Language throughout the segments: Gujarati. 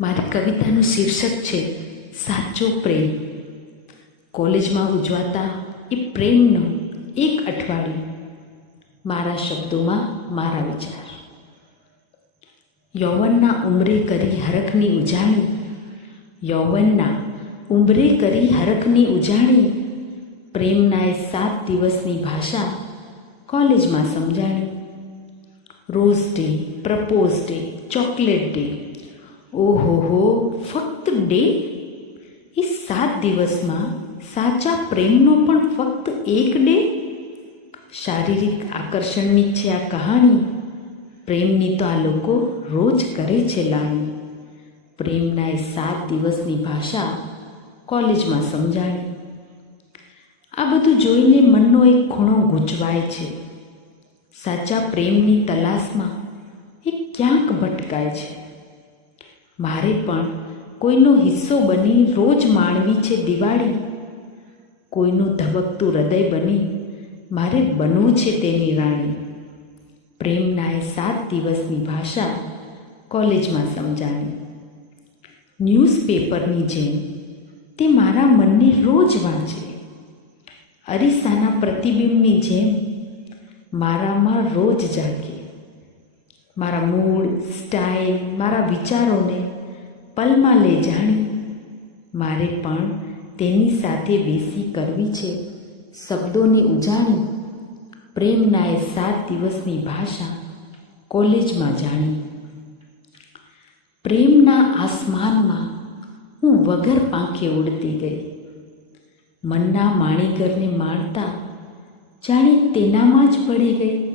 મારી કવિતાનું શીર્ષક છે, સાચો પ્રેમ. કોલેજમાં ઉજવાતા એ પ્રેમનો એક અઠવાડિયું મારા શબ્દોમાં મારા વિચાર. યૌવનના ઉંમરે કરી હરખની ઉજાણી, યૌવનના ઉંબરે કરી હરખની ઉજાણી, પ્રેમના એ સાત દિવસની ભાષા કોલેજમાં સમજાણી. Rose day, propose day, chocolate day ઓહો હો ફક્ત ડે? એ સાત દિવસમાં સાચા પ્રેમનો પણ ફક્ત એક ડે? શારીરિક આકર્ષણની છે આ કહાણી. પ્રેમની તો આ લોકો રોજ કરે છે લાણી પ્રેમના એ સાત દિવસની ભાષા કોલેજમાં સમજાણી. આ બધું જોઈને મનનો એક ખૂણો ગૂંચવાય છે. સાચા પ્રેમની તલાશમાં એ ક્યાંક ભટકાય છે. મારે પણ કોઈનો હિસ્સો બની રોજ માણવી છે દિવાળી. કોઈનું ધબકતું હૃદય બની મારે બનવું છે તેની રાણી. પ્રેમના એ સાત દિવસની ભાષા કોલેજમાં સમજાવી. ન્યૂઝપેપરની જેમ તે મારા મનને રોજ વાંચે. અરીસાના પ્રતિબિંબની જેમ મારામાં રોજ જાગે. મારા મૂડ સ્ટાઇલ, મારા વિચારોને પલમાં લે જાણી. મારે પણ તેની સાથે બેસી કરવી છે, શબ્દોની ઉજાણી. પ્રેમના એ સાત દિવસની ભાષા કોલેજમાં જાણી. પ્રેમના આસમાનમાં હું વગર પાંખે ઉડતી ગઈ. મનના માણીગરને માણતા જાણે તેનામાં જ પડી ગઈ.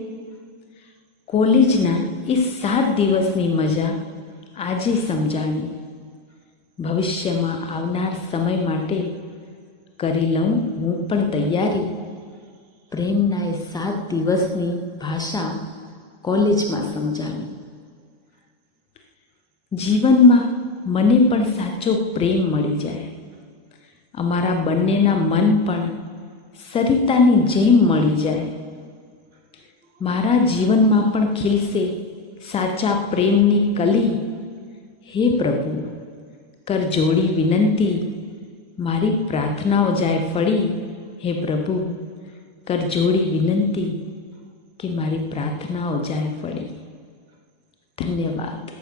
કોલેજના એ સાત દિવસની મજા આજે સમજાવી ભવિષ્યમાં આવનાર સમય માટે કરી લઉં હું પણ તૈયારી. પ્રેમના એ સાત દિવસની ભાષા કોલેજમાં સમજાવી જીવનમાં મને પણ સાચો પ્રેમ મળી જાય. અમારા બંનેના મન પણ સરિતાની જેમ મળી જાય. મારા જીવનમાં પણ ખીલશે સાચા પ્રેમની કલી. હે પ્રભુ, કર જોડી વિનંતી. મારી પ્રાર્થનાઓ જાય ફળી. હે પ્રભુ, કર જોડી વિનંતી કે મારી પ્રાર્થનાઓ જાય ફળી. ધન્યવાદ.